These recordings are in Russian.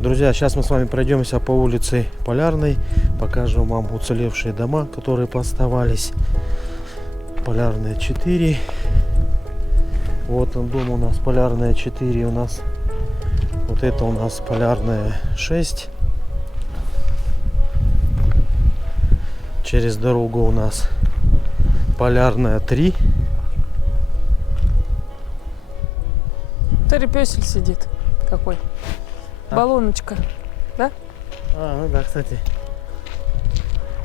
Друзья, сейчас мы с вами пройдемся по улице Полярной, покажем вам уцелевшие дома, которые поставались. Полярная 4. Вот он дом у нас, Полярная 4 у нас. Вот это у нас Полярная 6. Через дорогу у нас Полярная 3. Смотри, пёсель сидит. Какой? А? Баллоночка. Да? Ну да, кстати.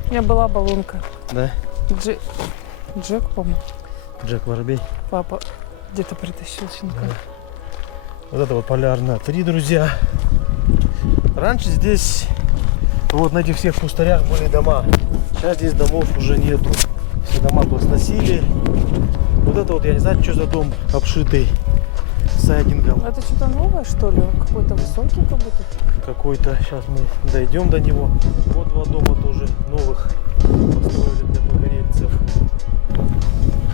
У меня была баллонка. Да. Джек, по-моему. Джек Воробей. Папа где-то притащил щенка. Да. Вот это вот Полярная 3, друзья. Раньше здесь, вот на этих всех пустырях были дома. Сейчас здесь домов уже нету. Все дома посносили. Вот это вот, я не знаю, что за дом обшитый сайдингом. Это что-то новое, что ли? Он какой-то высокий как будто. Какой-то. Сейчас мы дойдем до него. Вот два дома тоже новых построили для погорельцев.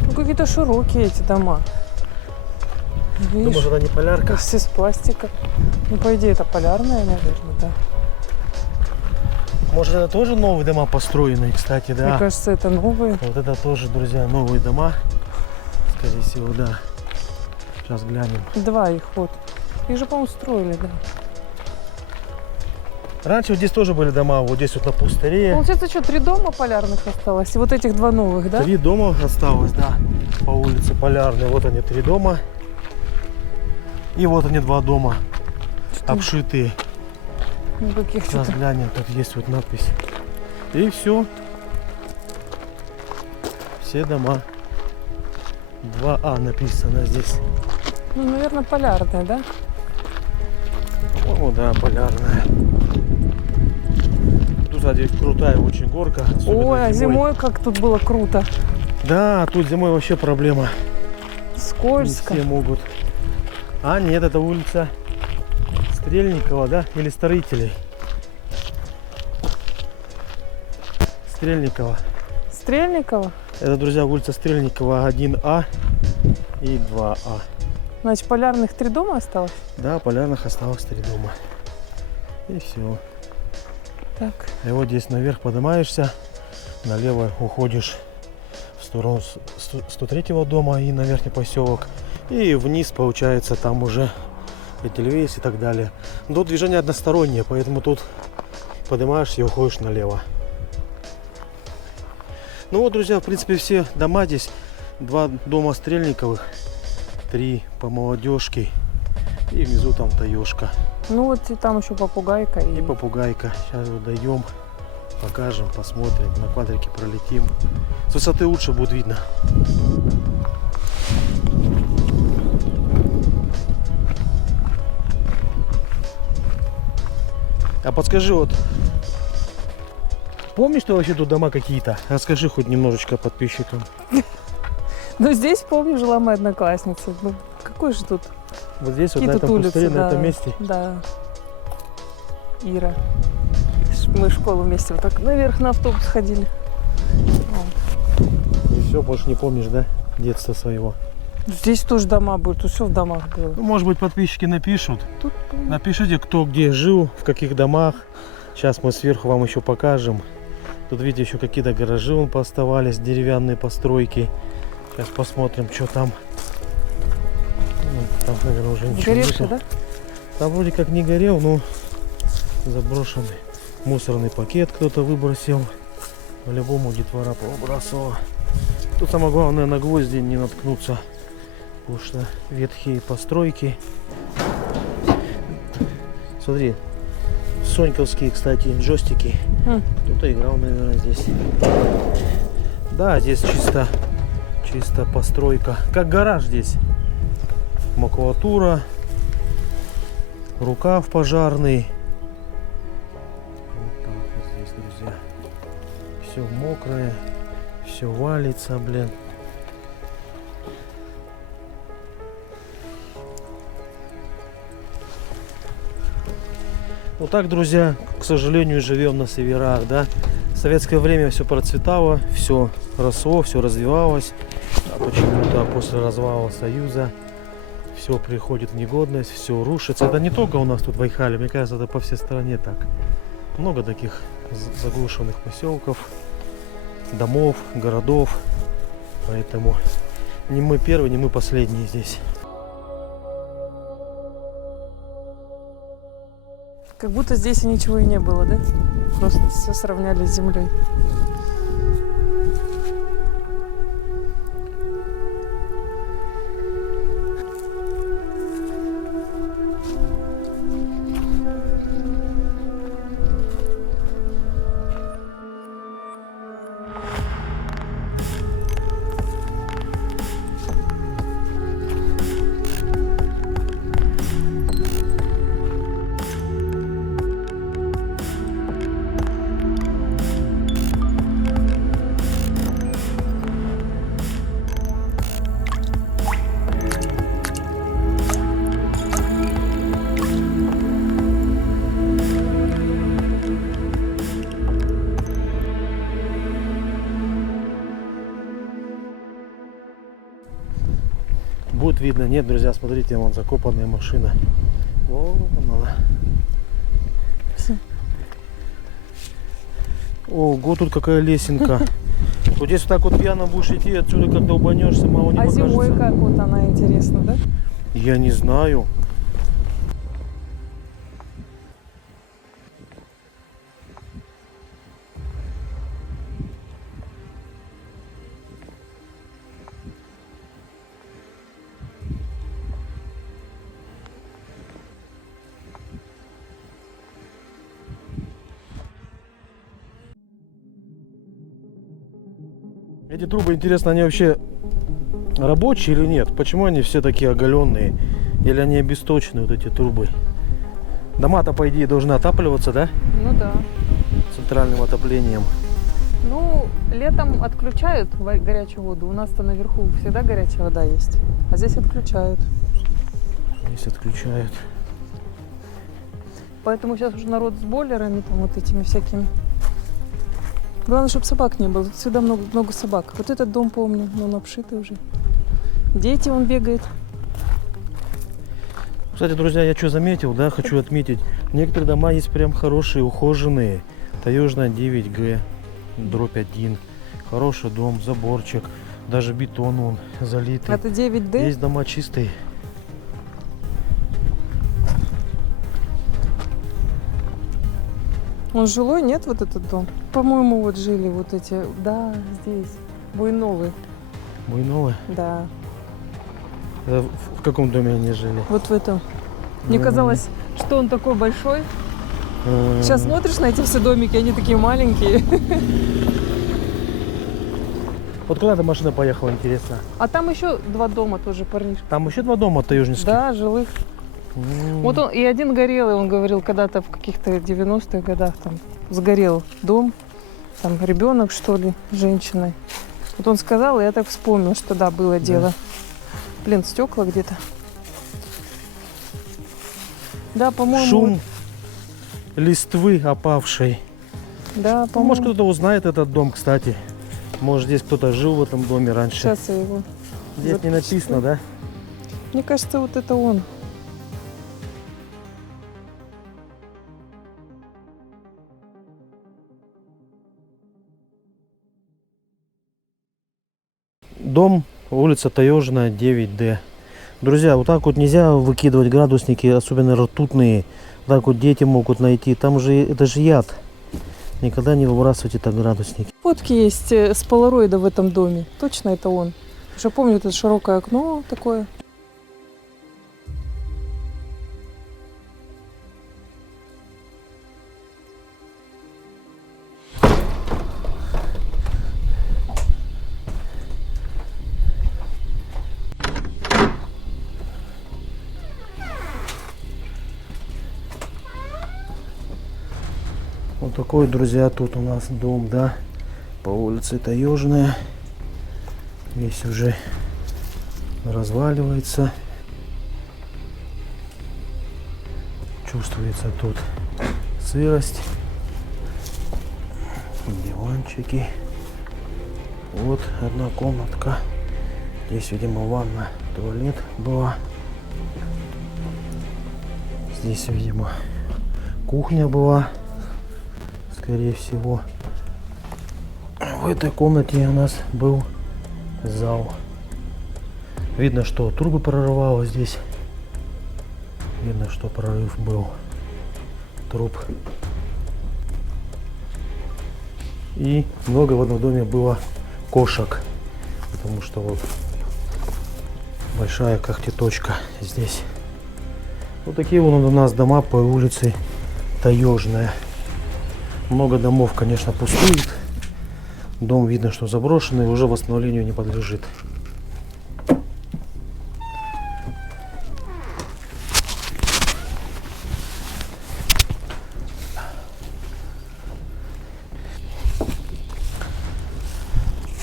Ну какие-то широкие эти дома. Видишь, Думаю, это не полярка. все с пластика. Ну, по идее, это полярная, наверное, да. Может, это тоже новые дома построенные, кстати, да. Мне кажется, это новые. Вот это тоже, друзья, новые дома. Скорее всего, да. Сейчас глянем. Два их вот. Их же, по-моему, строили, да. Раньше вот здесь тоже были дома, вот здесь вот на пустыре. Получается, что, 3 дома полярных осталось? И вот этих 2 новых, да? 3 дома осталось, да, по улице Полярной. Вот они, 3 дома. И вот они, 2 дома, Что? обшитые. Ну, каких Сейчас что-то. глянем, тут есть вот надпись. И все. Все дома. 2А написано здесь. Ну, наверное, полярная, да? О, да, Полярная. Тут, кстати, крутая очень горка. особенно Ой, а зимой как тут было круто. Да, тут зимой вообще проблема. Не Скользко. все могут. А, нет, это улица Стрельникова, да? Или Строителей? Стрельникова. Стрельникова? Это, друзья, улица Стрельникова 1А и 2А. Значит, полярных 3 дома осталось? Да, Полярных осталось 3 дома. И все. Так. И вот здесь наверх поднимаешься, налево уходишь в сторону 103-го дома и на верхний поселок. И вниз, получается, там уже Эдельвейс и так далее. Но движение одностороннее, поэтому тут поднимаешься и уходишь налево. Ну вот, друзья, в принципе, все дома здесь. 2 дома Стрельниковых, 3 по молодежке и внизу там таежка. Ну вот и там еще попугайка. И попугайка. Сейчас вот дойдем, покажем, посмотрим, на квадрике пролетим. С высоты лучше будет видно. А подскажи, вот помнишь, что вообще тут дома какие-то? Расскажи хоть немножечко подписчикам. Ну здесь, помню, жила моя одноклассница. Ну, какой же тут? Вот здесь, вот Какие на тут этом улицы, пустыре, да. на этом месте. Да. Ира. Мы в школу вместе вот так наверх на автобус ходили. И все, больше не помнишь, да? Детства своего. Здесь тоже дома будут, тут все в домах было. Ну, может быть, подписчики напишут. Тут, Напишите, кто где жил, в каких домах. Сейчас мы сверху вам еще покажем. Тут, видите, еще какие-то гаражи вон пооставались, деревянные постройки. Сейчас посмотрим, что там. Ну, там, наверное, уже ничего сгоревший, нету. да? Там вроде как не горел, но заброшенный. Мусорный пакет кто-то выбросил. По-любому детвора повыбрасывала. Тут самое главное на гвозди не наткнуться. Потому что ветхие постройки. Смотри, соньковские, кстати, джойстики. Кто-то играл, наверное, здесь. Да, здесь чисто постройка. Как гараж здесь. Макулатура. Рукав пожарный. Вот так вот здесь, друзья. Все мокрое. Все валится, блин. Вот так, друзья, к сожалению, живем на северах, да. В советское время все процветало, все росло, все развивалось. А почему-то после развала Союза все приходит в негодность, все рушится. Это не только у нас тут в Айхале, мне кажется, это по всей стране так. Много таких заглушенных поселков, домов, городов. Поэтому не мы первые, не мы последние здесь. Как будто здесь и ничего и не было, да? Просто все сравняли с землей. Будет видно, нет, друзья, смотрите, вон закопанная машина. Вон она. Ого, тут какая лесенка. Вот здесь вот так вот пьяно будешь идти, отсюда как долбанешься, мало не покажется. А зимой как вот она интересна, да? Я не знаю. Эти трубы, интересно, они вообще рабочие или нет? Почему они все такие оголенные? Или они обесточенные, вот эти трубы? Дома-то, по идее, должны отапливаться, да? Ну да. Центральным отоплением. Ну, летом отключают горячую воду. У нас-то наверху всегда горячая вода есть. А здесь отключают. Здесь отключают. Поэтому сейчас уже народ с бойлерами, там вот этими всякими. Главное, чтобы собак не было. Тут всегда много собак. Вот этот дом помню, но он обшитый уже. Дети, он бегает. Кстати, друзья, я что заметил, да, хочу отметить. Некоторые дома есть прям хорошие, ухоженные. Таежная 9Г, дробь 1. Хороший дом, заборчик. Даже бетон он залитый. Это 9D? Есть дома чистые. Он жилой, нет, вот этот дом? По-моему, вот жили вот эти, да, здесь, Буйновые. Буйновые? Да, В каком доме они жили? вот в этом. Мне казалось, что он такой большой. Сейчас смотришь на эти все домики, они такие маленькие. Вот куда эта машина поехала, интересно? А там еще 2 дома тоже, парнишка. Там еще 2 дома таежнических? Да, жилых. Вот он, и один горелый, он говорил, когда-то в каких-то 90-х годах там сгорел дом, там ребенок, что ли, с женщиной. Вот он сказал, и я так вспомнил, что да, было дело. Блин, стекла где-то. Да, по-моему... Шум листвы опавшей. Да, Ну, по-моему... может, кто-то узнает этот дом, кстати. Может, здесь кто-то жил в этом доме раньше. Сейчас я его... Здесь не написано, да? Мне кажется, вот это он. Дом, улица Таежная, 9D. Друзья, вот так вот нельзя выкидывать градусники, особенно ртутные. Вот так вот дети могут найти. Там же, это же яд. Никогда не выбрасывайте так градусники. Фотки есть с полароида в этом доме. Точно это он. Уже помню, это широкое окно такое. Вот такой, друзья, тут у нас дом, да, по улице Таежная. Весь уже разваливается. Чувствуется тут сырость. Диванчики. Вот одна комнатка. Здесь, видимо, ванна, туалет была. Здесь, видимо, кухня была, скорее всего. В этой комнате у нас был зал. Видно, что трубы прорывало здесь. Видно, что прорыв был труб. И много в одном доме было кошек, потому что вот большая когтеточка здесь. Вот такие вот у нас дома по улице Таежная. Много домов, конечно, пустует. Дом видно, что заброшенный, уже восстановлению не подлежит.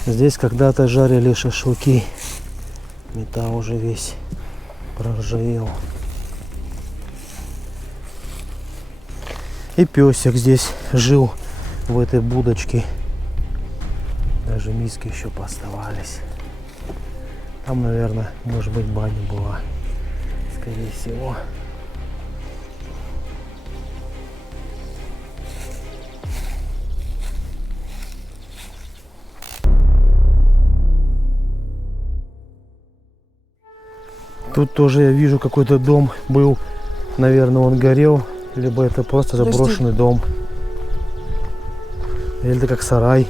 Здесь когда-то жарили шашлыки. Металл уже весь проржавел. И песик здесь жил в этой будочке. Даже миски еще поставались. Там, наверное, может быть, баня была. Скорее всего. Тут тоже я вижу, какой-то дом был. Наверное, он горел. Либо это просто заброшенный дом. Или это как сарай.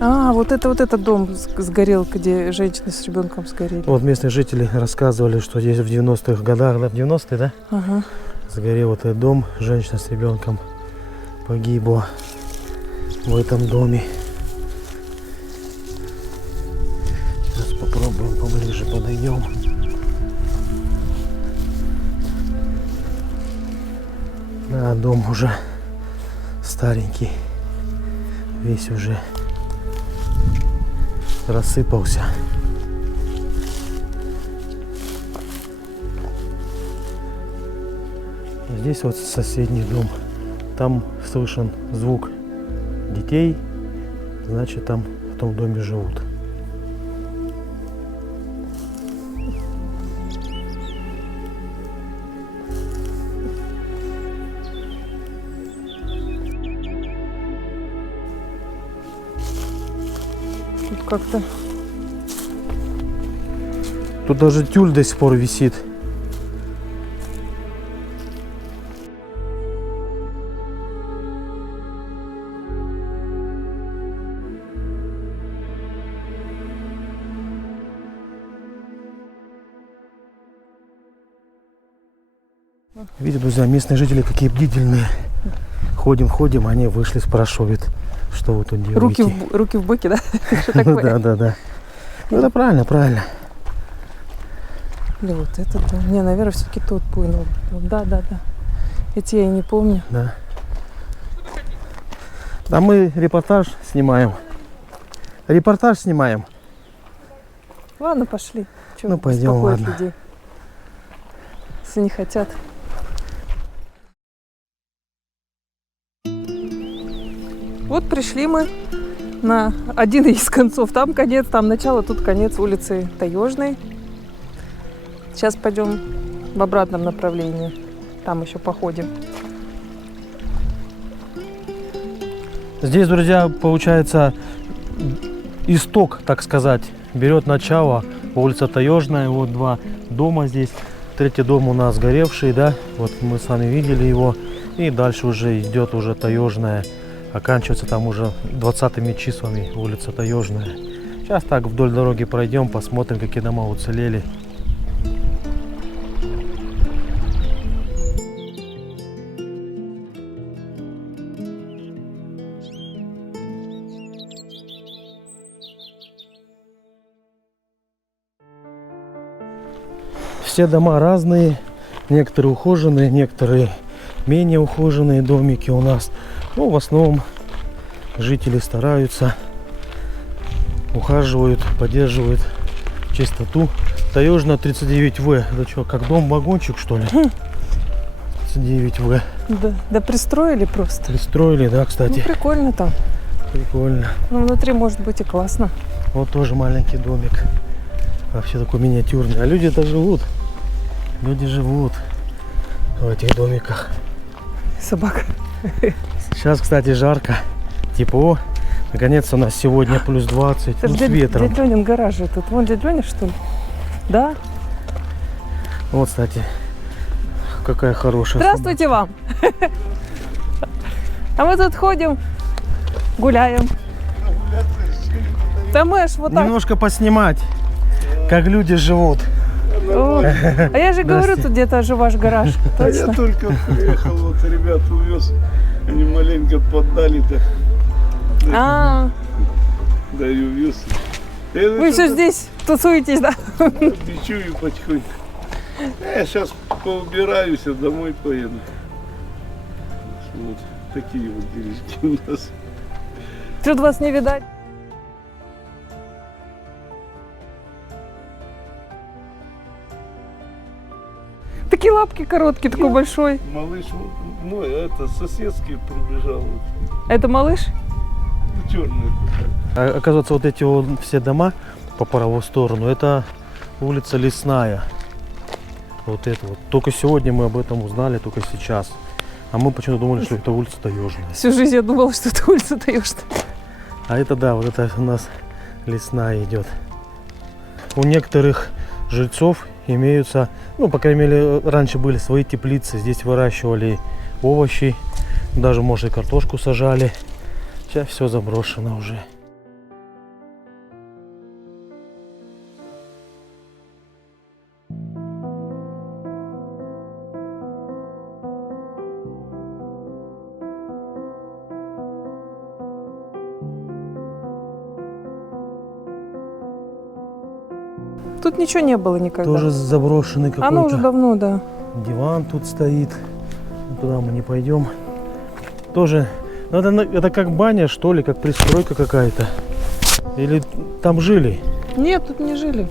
А, вот этот дом сгорел, где женщины с ребенком сгорели. Вот местные жители рассказывали, что здесь в 90-х годах, да, в 90-е, да? Ага. Сгорел вот этот дом, женщина с ребенком погибла в этом доме. Сейчас попробуем поближе подойдем. Да, дом уже старенький, весь уже рассыпался. Здесь вот соседний дом. Там слышен звук детей, значит, там в том доме живут. Тут как-то... Тут даже тюль до сих пор висит. Видите, друзья, местные жители какие бдительные. Ходим, они вышли, спрашивают, что вы тут делаете. Руки в боки, да? Да. Ну это правильно. Или вот этот, да. Не, наверное, все-таки тот понял. Да. Эти я и не помню. Да. Да мы репортаж снимаем. Ладно, пошли. Чего Ну, пойдем, беспокоить ладно. людей, если не хотят. Вот пришли мы на один из концов. Там конец, там начало, тут конец улицы Таежной. Сейчас пойдем в обратном направлении. Там еще походим. Здесь, друзья, получается исток, так сказать, берет начало улица Таежная. Вот два дома здесь. Третий дом у нас горевший, да. Вот мы сами видели его. И дальше уже идет уже Таежная. Оканчивается там уже 20-ми числами улица Таежная. Сейчас так вдоль дороги пройдем, посмотрим, какие дома уцелели. Все дома разные, некоторые ухоженные, некоторые менее ухоженные домики у нас. Ну, в основном жители стараются, ухаживают, поддерживают чистоту. Таежная 39В. Это что, как дом-вагончик, что ли? 39В. Да пристроили просто. Пристроили, да, кстати. Ну, прикольно там. Прикольно. Ну, внутри может быть и классно. Вот тоже маленький домик. Вообще такой миниатюрный. А люди-то живут. Люди живут в этих домиках. Собака. Сейчас, кстати, жарко, тепло. Наконец-то у нас сегодня плюс 20, Это ну, же с ветром. дядя Ленин гараж же тут. Вон дядя Леня, что ли? Да? Вот, кстати, какая хорошая. Здравствуйте вам. А мы тут ходим, гуляем. Да мы аж вот так. Немножко поснимать, как люди живут. Вот. А я же говорю, Здрасте. тут где-то же ваш гараж. А я Точно. только приехал, вот ребят увез, они маленько поддали-то, А, да и увез. вы все здесь тусуетесь, да? Бичую потихоньку. Я сейчас поубираюсь, а домой поеду. Вот такие вот делишки у нас. Тут вас не видать. Такие лапки короткие, такой большой. Малыш, ну это соседский прибежал, вот, Это малыш? черный. А, оказывается, вот эти вот все дома по правую сторону, это улица Лесная. Вот это вот. Только сегодня мы об этом узнали, только сейчас. А мы почему-то думали, что это улица Таежная. Всю жизнь я думала, что это улица Таежная. А это да, вот это у нас Лесная идет. У некоторых жильцов имеются, ну, по крайней мере, раньше были свои теплицы. Здесь выращивали овощи, даже, может, и картошку сажали. Сейчас все заброшено уже. Тут ничего не было никогда. Тоже заброшенный Оно уже какой-то давно, да. диван тут стоит. Туда мы не пойдем. Тоже, ну, это как баня, что ли, как пристройка какая-то. Или там жили? Нет, тут не жили.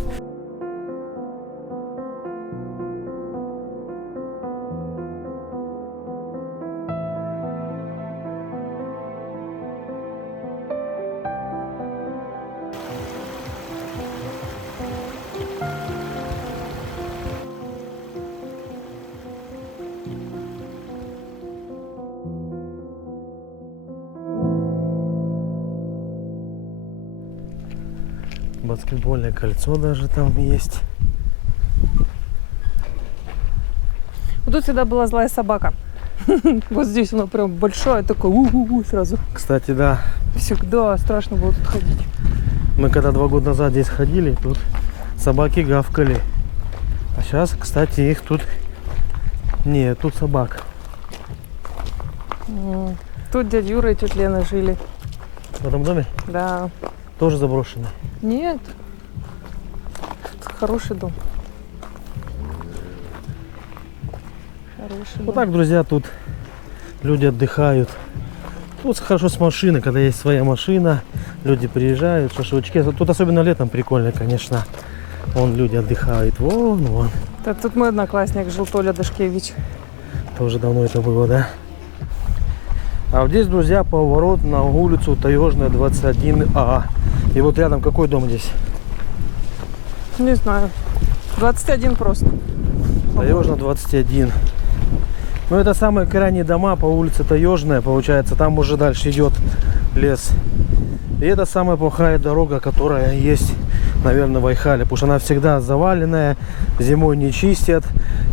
Баскетбольное кольцо даже там есть. Вот тут всегда была злая собака. Вот здесь она прям большая, такая у-у-у сразу. Кстати, да, Всегда страшно было тут ходить. мы когда 2 года назад здесь ходили, тут собаки гавкали. А сейчас, кстати, их тут нет, тут собак. Тут дядя Юра и тетя Лена жили. В этом доме Да. тоже заброшенный. Нет. Это хороший дом. Хороший Вот дом. так, друзья, тут люди отдыхают. Тут хорошо с машины, когда есть своя машина, люди приезжают, шашлычки. Тут особенно летом прикольно, конечно. Вон люди отдыхают, вон. Так, тут мой одноклассник жил, Толя Дашкевич. Тоже давно это было, да? А вот здесь, друзья, поворот на улицу Таежная, 21А. И вот рядом какой дом здесь? Не знаю. 21 просто. Таежная, 21. Ну, это самые крайние дома по улице Таежная, получается. Там уже дальше идет лес. И это самая плохая дорога, которая есть, наверное, в Айхале. Потому что она всегда заваленная, зимой не чистят.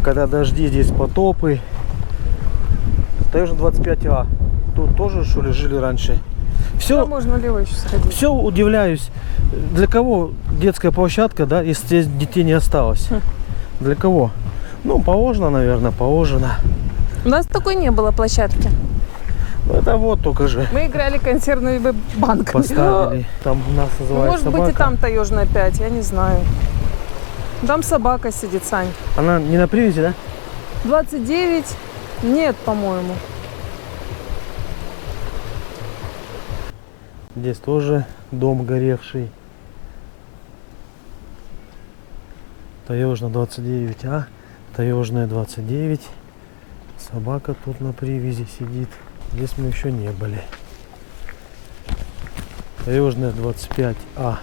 Когда дожди, здесь потопы. Таежная, 25А. Тут тоже, что ли, жили раньше? Все, Да, можно налево еще сходить. все удивляюсь. Для кого детская площадка, да, если здесь детей не осталось? Для кого? Ну, положено, наверное, положено. У нас такой не было площадки. Ну, это вот только же Мы играли консервными банками. поставили. Там у нас Ну, называется может собака. быть и там Таежная 5, я не знаю. Там собака сидит, Сань. Она не на привязи, да? 29? Нет, по-моему. Здесь тоже дом горевший. Таежная 29А, Таежная 29. Собака тут на привязи сидит. Здесь мы еще не были. Таежная 25А.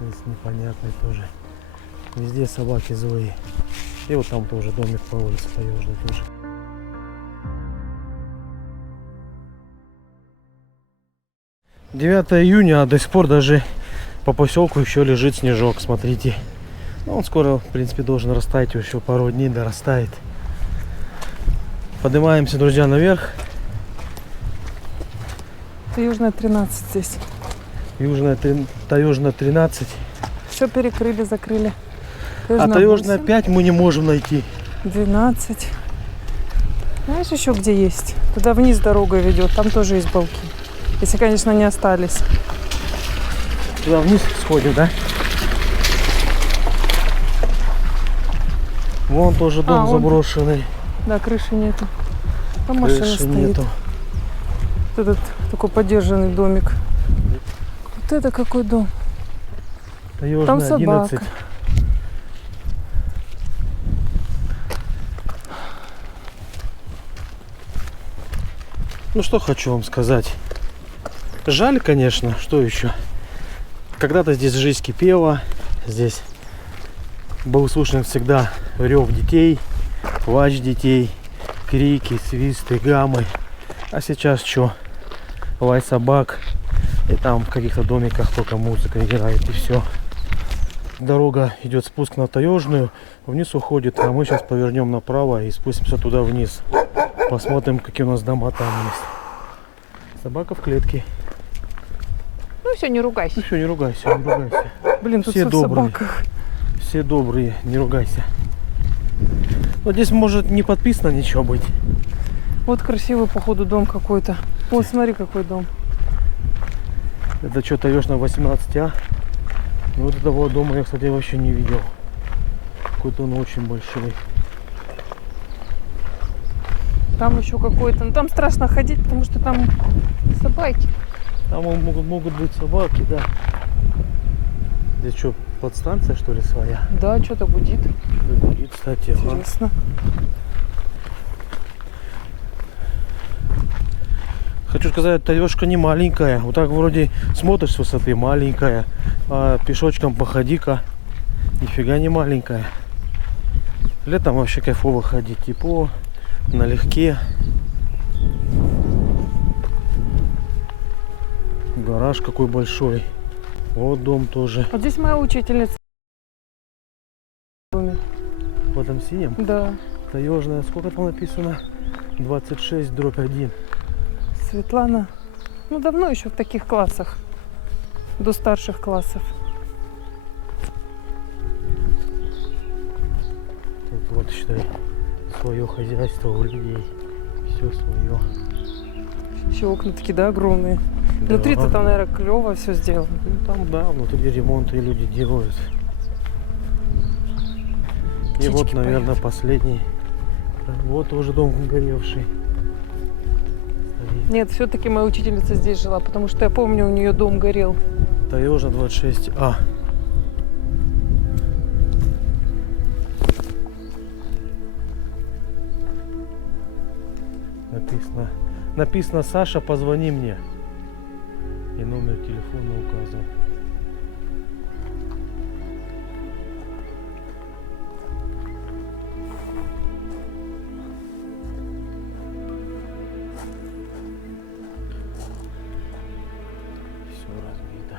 Здесь непонятный тоже. Везде собаки злые. И вот там тоже домик по улице Таежный тоже. «9 июня, а до сих пор даже по поселку еще лежит снежок, смотрите. Ну, он скоро, в принципе, должен растаять, еще пару дней да растает. Поднимаемся, друзья, наверх. Таежная 13 здесь. Таежная 13. Все перекрыли, закрыли. А Таежная 5 мы не можем найти. 12. Знаешь еще где есть? Туда вниз дорога ведет, там тоже есть балки. Если, конечно, не остались. Туда вниз сходим, да? Вон тоже дом вон. заброшенный. Да, крыши нету. Там машина Крыши стоит. нету. Вот этот такой подержанный домик. Вот это какой дом. Таежная Там собака. 11. Ну что хочу вам сказать. Жаль, конечно, что еще. Когда-то здесь жизнь кипела. Здесь был слышен всегда рев детей, плач детей, крики, свисты, гаммы. А сейчас что? Лай собак. И там в каких-то домиках только музыка играет и все. Дорога идет спуск на Таежную. Вниз уходит, а мы сейчас повернем направо и спустимся туда вниз. Посмотрим, какие у нас дома там есть. Собака в клетке. Ну все, не ругайся. Ну все, не ругайся, не ругайся. Блин, тут Все все в добрые. собаках. Все добрые, не ругайся. Но здесь может не подписано ничего быть. Вот красивый, походу, дом какой-то. Вот, смотри, какой дом. Это что, Таежная 18А? Ну, вот этого дома я, кстати, вообще не видел. Какой-то он очень большой. Там еще какой-то. Ну там страшно ходить, потому что там собаки. Там могут быть собаки, да. Здесь что, подстанция, что ли, своя? Да, что-то гудит. Что-то гудит, кстати. Ага. Интересно. Хочу сказать, Таежка не маленькая. Вот так вроде смотришь с высоты, маленькая. А пешочком походи-ка. Нифига не маленькая. Летом вообще кайфово ходить. Тепло, налегке. Гараж какой большой. Вот дом тоже. Вот здесь моя учительница. В этом синем. Да. Таежная, сколько там написано? 26/1. Светлана. Ну давно еще в таких классах. До старших классов. Тут вот, считай, свое хозяйство у людей. Все свое. Еще окна такие, да, огромные. Внутри-то там, наверное, клево все сделано. Ну, там, да, внутри ремонты люди делают. И Птички вот, наверное, поют. последний. Вот тоже дом горевший. Стоит. Нет, все-таки моя учительница здесь жила, потому что я помню, у нее дом горел. Таежная 26А. Написано Саша, позвони мне. И номер телефона указан. Все разбито.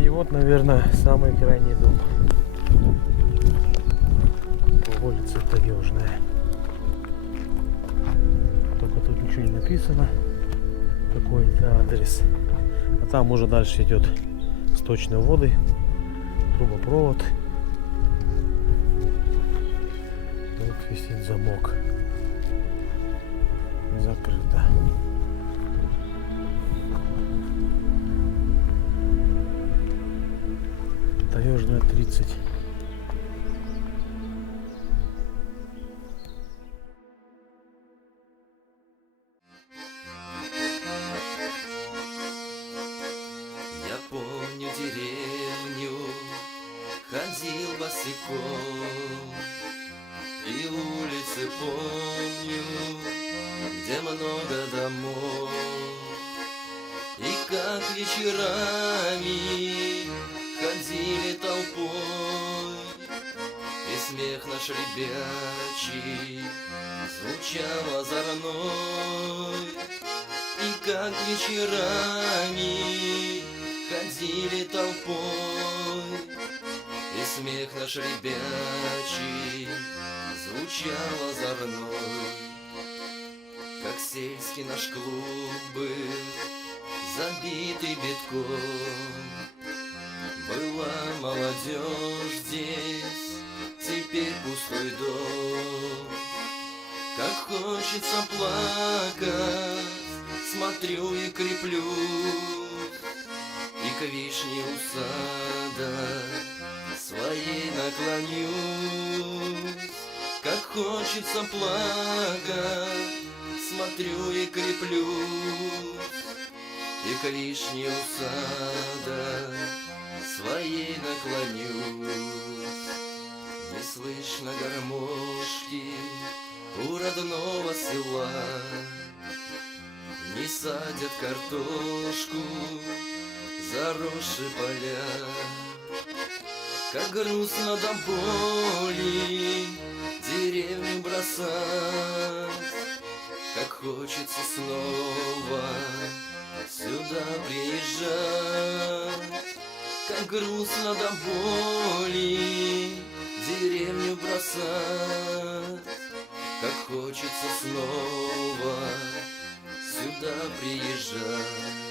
И вот, наверное, самый крайний дом. Улица Таежная. Только тут ничего не написано. Какой-то адрес. А там уже дальше идет сточные воды, трубопровод. Вот висит замок. Закрыто. Таежная 30. Я помню деревню, ходил босиком, и улицы помню, где много домов. как вечерами ходили толпой, и смех наш ребячий звучал озорной. И как вечерами ходили толпой, и смех наш ребячий звучал озорной. Как сельский наш клуб был забитый битком, была молодежь здесь, теперь пустой дом. Как хочется плакать, смотрю и креплюсь, и к вишне у сада своей наклонюсь. Как хочется плакать, смотрю и креплюсь, и к вишне у сада своей наклонюсь. Не слышно гармошки у родного села, не садят картошку, заросшие поля. Как грустно до боли деревню бросать, как хочется снова сюда приезжать. Как грустно до боли деревню бросать, как хочется снова сюда приезжать.